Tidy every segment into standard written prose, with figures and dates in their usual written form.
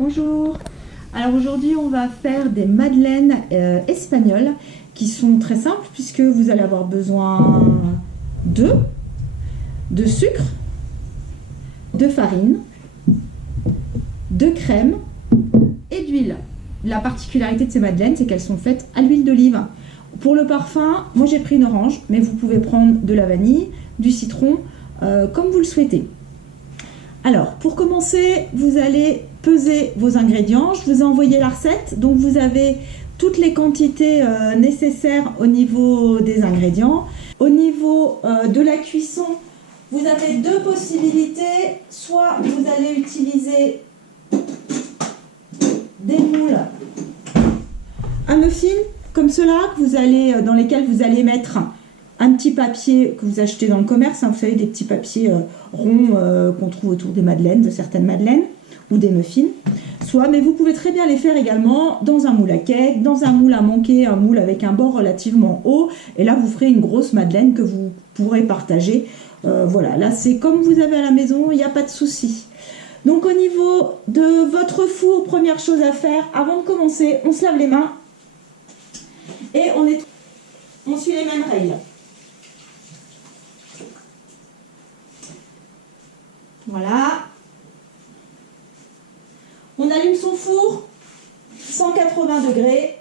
Bonjour. Alors aujourd'hui on va faire des madeleines espagnoles qui sont très simples puisque vous allez avoir besoin de sucre, de farine, de crème et d'huile. La particularité de ces madeleines, c'est qu'elles sont faites à l'huile d'olive. Pour le parfum, moi j'ai pris une orange, mais vous pouvez prendre de la vanille, du citron, comme vous le souhaitez. Alors, pour commencer, vous allez peser vos ingrédients. Je vous ai envoyé la recette, donc vous avez toutes les quantités nécessaires au niveau des ingrédients. Au niveau de la cuisson, vous avez deux possibilités. Soit vous allez utiliser des moules à muffins, comme cela, dans lesquels vous allez mettre un petit papier que vous achetez dans le commerce, vous savez, des petits papiers ronds qu'on trouve autour des madeleines, de certaines madeleines, ou des muffins. Mais vous pouvez très bien les faire également dans un moule à cake, dans un moule à manquer, un moule avec un bord relativement haut, et là vous ferez une grosse madeleine que vous pourrez partager. Voilà, là c'est comme vous avez à la maison, il n'y a pas de souci. Donc au niveau de votre four, première chose à faire, avant de commencer, on se lave les mains, et on suit les mêmes règles. Voilà. On allume son four 180 degrés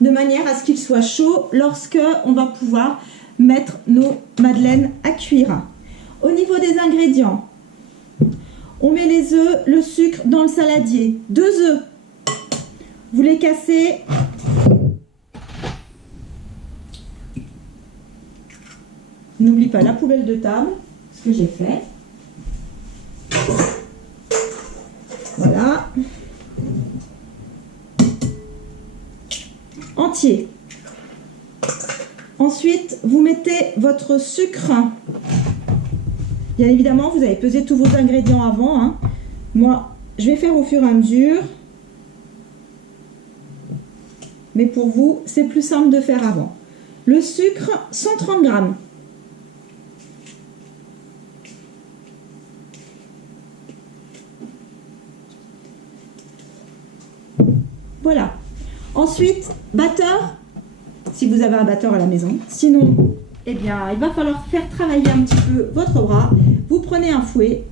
de manière à ce qu'il soit chaud lorsque on va pouvoir mettre nos madeleines à cuire. Au niveau des ingrédients, on met les œufs, le sucre dans le saladier. 2 œufs. Vous les cassez. N'oublie pas la poubelle de table, ce que j'ai fait. Voilà. Entier. Ensuite, vous mettez votre sucre. Bien évidemment, vous avez pesé tous vos ingrédients avant. Moi, je vais faire au fur et à mesure. Mais pour vous, c'est plus simple de faire avant. Le sucre, 130 grammes. Voilà. Ensuite, batteur, si vous avez un batteur à la maison. Sinon, eh bien, il va falloir faire travailler un petit peu votre bras. Vous prenez un fouet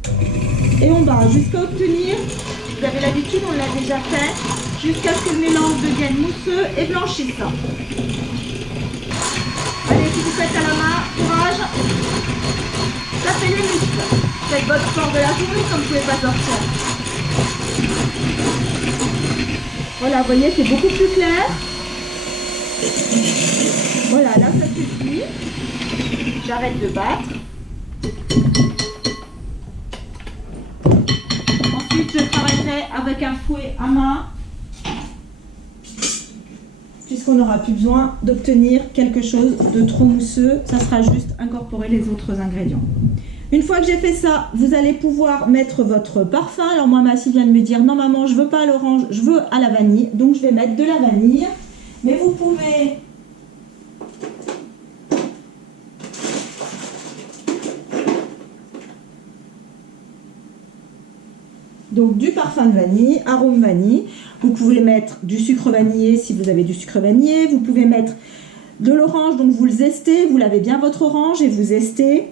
et on bat jusqu'à obtenir, vous avez l'habitude, on l'a déjà fait, jusqu'à ce que le mélange devienne mousseux et blanchissant. Allez, si vous faites à la main, courage. Tapez les muscles. Faites votre sport de la journée comme vous ne pouvez pas sortir. Voilà, vous voyez, c'est beaucoup plus clair. Voilà, là, ça suffit. J'arrête de battre. Ensuite, je travaillerai avec un fouet à main, puisqu'on n'aura plus besoin d'obtenir quelque chose de trop mousseux. Ça sera juste incorporer les autres ingrédients. Une fois que j'ai fait ça, vous allez pouvoir mettre votre parfum. Alors moi, Massy vient de me dire, non maman, je veux pas à l'orange, je veux à la vanille. Donc je vais mettre de la vanille. Mais vous pouvez donc du parfum de vanille, arôme vanille. Vous pouvez mettre du sucre vanillé si vous avez du sucre vanillé. Vous pouvez mettre de l'orange, donc vous le zestez, vous lavez bien votre orange et vous zestez.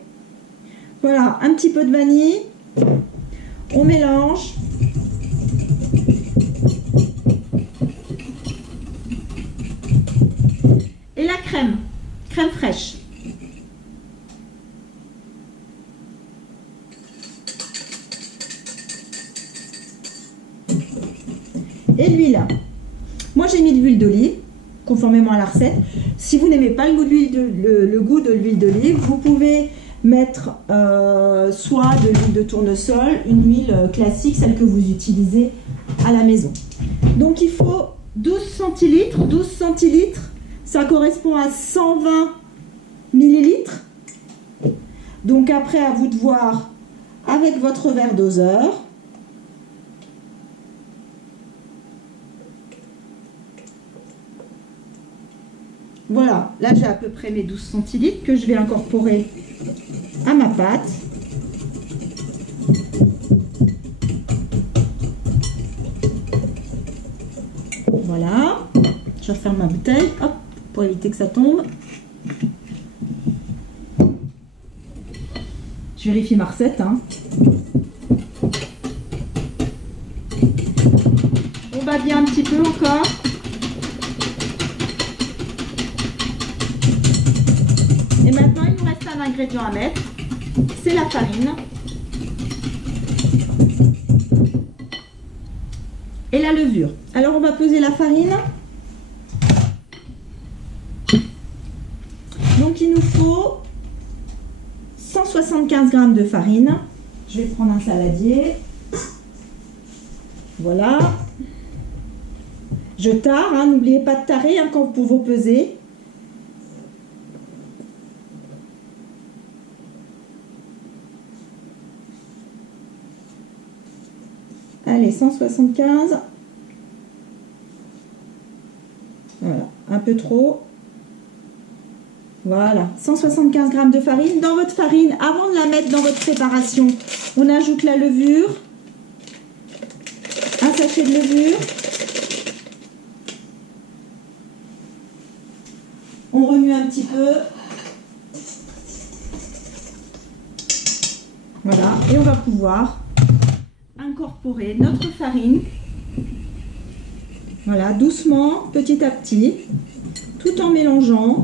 Voilà, un petit peu de vanille, on mélange. Et la crème fraîche. Et l'huile. Moi j'ai mis de l'huile d'olive, conformément à la recette. Si vous n'aimez pas le goût de l'huile d'olive, vous pouvez mettre soit de l'huile de tournesol, une huile classique, celle que vous utilisez à la maison. Donc il faut 12 centilitres. 12 centilitres, ça correspond à 120 millilitres. Donc après, à vous de voir avec votre verre doseur. Voilà, là j'ai à peu près mes 12 centilitres que je vais incorporer à ma pâte. Voilà. Je referme ma bouteille, hop, pour éviter que ça tombe. Je vérifie ma recette. Hein. On bat bien un petit peu encore. Et maintenant, il nous reste un ingrédient à mettre. C'est la farine. Et la levure. Alors, on va peser la farine. Donc, il nous faut 175 g de farine. Je vais prendre un saladier. Voilà. Je tare, hein, n'oubliez pas de tarer hein, quand pour vous peser. Allez, 175. Voilà, un peu trop. Voilà, 175 g de farine. Dans votre farine, avant de la mettre dans votre préparation, on ajoute la levure. Un sachet de levure. On remue un petit peu. Voilà, et on va pouvoir incorporer notre farine. Voilà, doucement, petit à petit, tout en mélangeant.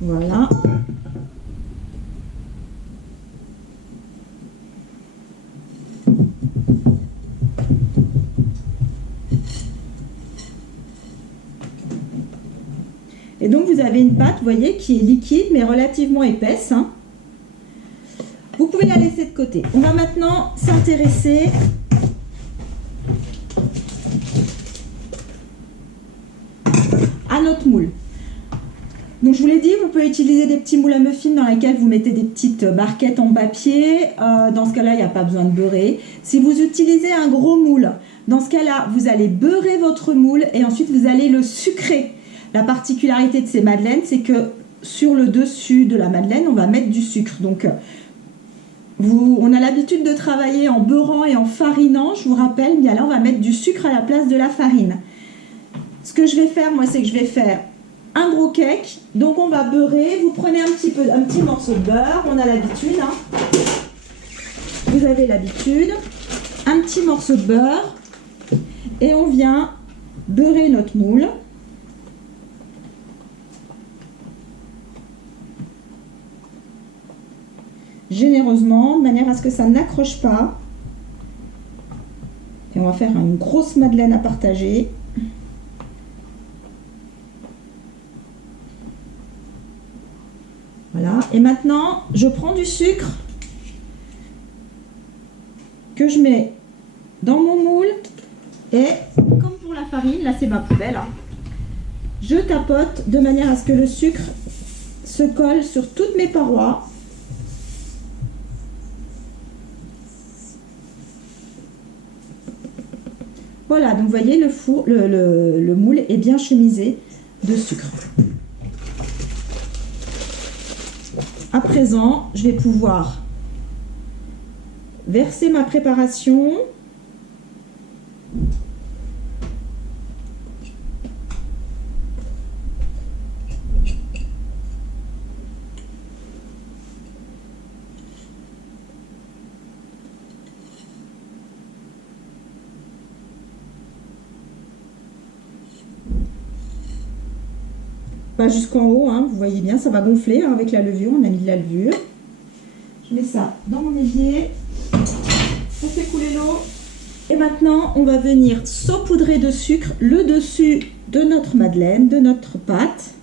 Voilà. Et donc vous avez une pâte, vous voyez, qui est liquide mais relativement épaisse. Hein. Vous pouvez la laisser de côté. On va maintenant s'intéresser à notre moule. Donc je vous l'ai dit, vous pouvez utiliser des petits moules à muffins dans lesquels vous mettez des petites barquettes en papier. Dans ce cas-là, il n'y a pas besoin de beurrer. Si vous utilisez un gros moule, dans ce cas-là, vous allez beurrer votre moule et ensuite vous allez le sucrer. La particularité de ces madeleines, c'est que sur le dessus de la madeleine, on va mettre du sucre. Donc on a l'habitude de travailler en beurrant et en farinant, je vous rappelle, mais là on va mettre du sucre à la place de la farine. Ce que je vais faire, moi, c'est que je vais faire un gros cake. Donc on va beurrer. Vous prenez un petit morceau de beurre. On a l'habitude. Hein. Vous avez l'habitude. Un petit morceau de beurre. Et on vient beurrer notre moule. Généreusement, de manière à ce que ça n'accroche pas. Et on va faire une grosse madeleine à partager. Voilà. Et maintenant, je prends du sucre que je mets dans mon moule. Et comme pour la farine, là c'est ma poubelle, hein, je tapote de manière à ce que le sucre se colle sur toutes mes parois. Voilà, donc vous voyez, le moule est bien chemisé de sucre. À présent, je vais pouvoir verser ma préparation. Pas jusqu'en haut, hein, vous voyez bien, ça va gonfler hein, avec la levure, on a mis de la levure. Je mets ça dans mon évier, on fait couler l'eau. Et maintenant, on va venir saupoudrer de sucre le dessus de notre madeleine, de notre pâte.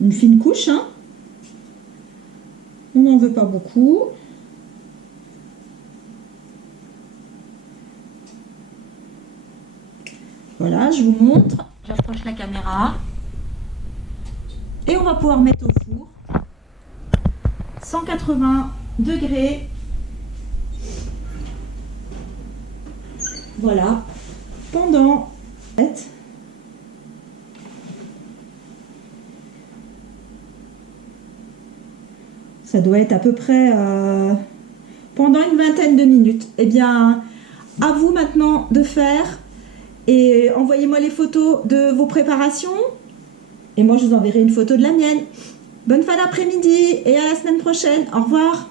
Une fine couche, hein. On n'en veut pas beaucoup. Voilà, je vous montre. J'approche la caméra. Et on va pouvoir mettre au four 180 degrés. Voilà. Pendant... Ça doit être à peu près pendant une vingtaine de minutes. Eh bien, à vous maintenant de faire et envoyez-moi les photos de vos préparations et moi je vous enverrai une photo de la mienne. Bonne fin d'après-midi et à la semaine prochaine. Au revoir.